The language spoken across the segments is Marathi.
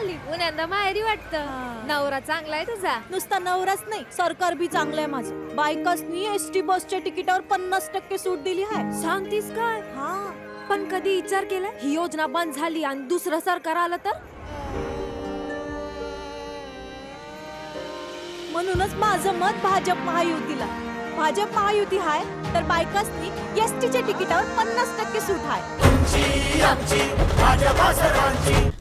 चालली पुण्यांदा माहेरी वाटतं. नवरा चांगला आहे तुझा? नुसता नवराच नाही, सरकार बी चांगलं आहे माझं. बायकासनी एसटी बसच्या तिकिटावर 50% सूट दिली आहे. सांगतीस काय? हा, पण कधी विचार केलाय ही योजना बंद झाली आणि दुसरं सरकार आलं तर? म्हणूनच माझं मत भाजप महायुतीला. भाजप महायुती हाय तर बायकासनी एसटीच्या तिकिटावर 50% सूट हाय.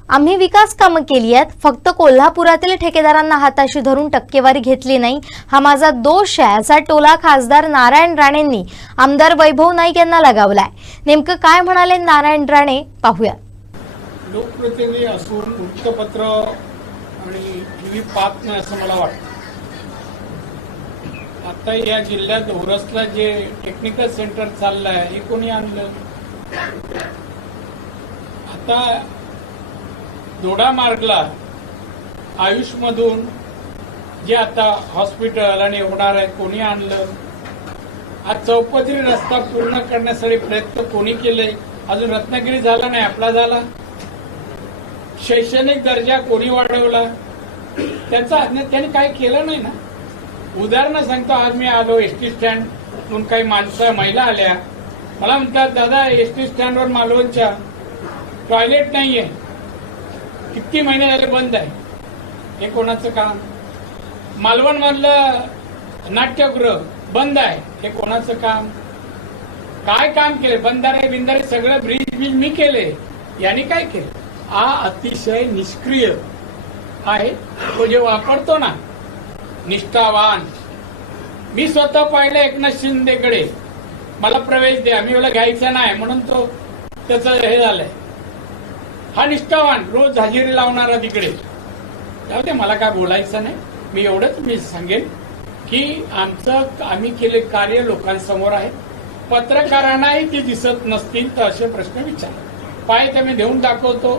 आम्ही विकास कामं केली आहेत, फक्त कोल्हापुरातील ठेकेदारांना हाताशी धरून टक्केवारी घेतली नाही, हा माझा दोष आहे असा टोला खासदार नारायण राणेंनी आमदार वैभव नाईक यांना लगावलाय. नेमकं काय म्हणाले नारायण राणे पाहूया. लोकप्रतिनिधी असून वृत्तपत्र आणि टीव्ही पाहत नाही असं मला वाटतं. आता या जिल्ह्यात ओरसला जे टेक्निकल सेंटर चाललं आहे हे कोणी आणलं? आता दोडामार्गला आयुषमधून जे आता हॉस्पिटल आणि होणार आहे कोणी आणलं? आज चौपदरी रस्ता पूर्ण करण्यासाठी प्रयत्न कोणी केले? अजून रत्नागिरी झाला नाही, आपला झाला. शैक्षणिक दर्जा कोणी वाढवला? त्यांनी काही केलं नाही ना. उदाहरण सांगतो, आज मी आलो एसटी स्टँड म्हणून काही माणसं महिला आल्या, मला म्हणतात दादा एसटी स्टँडवर मालवणच्या टॉयलेट नाहीये, किती महिने झाले बंद आहे. हे कोणाचं काम? मालवण मधलं नाट्यगृह बंद आहे, हे कोणाचं काम? काय काम केले? बंधारे बिंधारे सगळं ब्रिज मी केले, यांनी काय केलं? हा अतिशय निष्क्रिय आहे. तो जे वापरतो ना निष्ठावान. मी स्वतः पाहिलं एकनाथ शिंदेकडे, मला प्रवेश द्या, मी मला घ्यायचा नाही म्हणून तो त्याचं हे झालंय. हा निष्ठावान, रोज हजेरी लावणारा तिकडे. त्यामुळे मला काय बोलायचं नाही. मी एवढंच मी सांगेन की आम्ही केले कार्य लोकांसमोर आहे. पत्रकारांनाही ते दिसत नसतील तर असे प्रश्न विचार. पाय ते मी देऊन दाखवतो,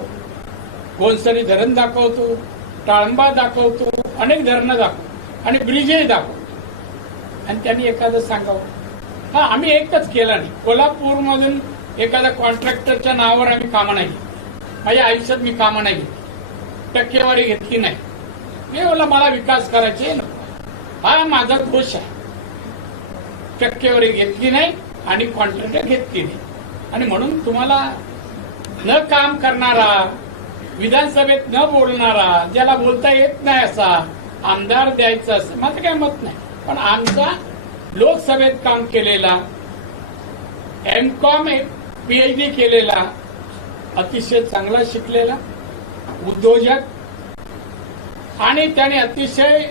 गोंसरी धरण दाखवतो, टाळंबा दाखवतो, अनेक धरणं दाखवतो आणि ब्रिजही दाखवतो. आणि त्यांनी एखादं सांगावं. हा, आम्ही एकच केलं नाही. कोल्हापूरमधून एखाद्या कॉन्ट्रॅक्टरच्या नावावर आम्ही कामं नाही घेतली. माझ्या आयुष्यात मी कामं नाही घेतली, टक्केवारी घेतली नाही. मी बोला मला विकास करायचे, हा माझा दोष आहे. टक्केवारी घेतली नाही आणि कॉन्ट्रॅक्टर घेतली नाही. आणि म्हणून तुम्हाला न काम करणारा, विधानसभेत न बोलणारा, ज्याला बोलता येत नाही असा आमदार द्यायचा असं माझं काही मत नाही. पण आमचा लोकसभेत काम केलेला, एमकॉम पीएचडी केलेला, अतिशय चांगला शिकलेला उद्योजक आणि त्याने अतिशय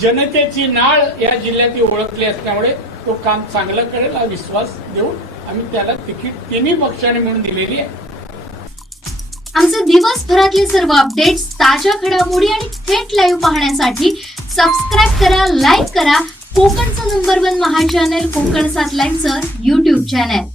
जनतेची नाळ या जिल्ह्यात ओळखली असल्यामुळे तो काम चांगलं करेल हा विश्वास देऊन आम्ही त्याला तिकीट तिन्ही पक्षाने म्हणून दिलेली आहे. आमचे दिवसभरातले सर्व अपडेट्स, ताज्या घडामोडी आणि थेट लाईव्ह पाहण्यासाठी सबस्क्राईब करा, लाईक करा कोकणचं नंबर 1 महा चॅनल कोकण 7 लाईव्हचं YouTube चॅनल.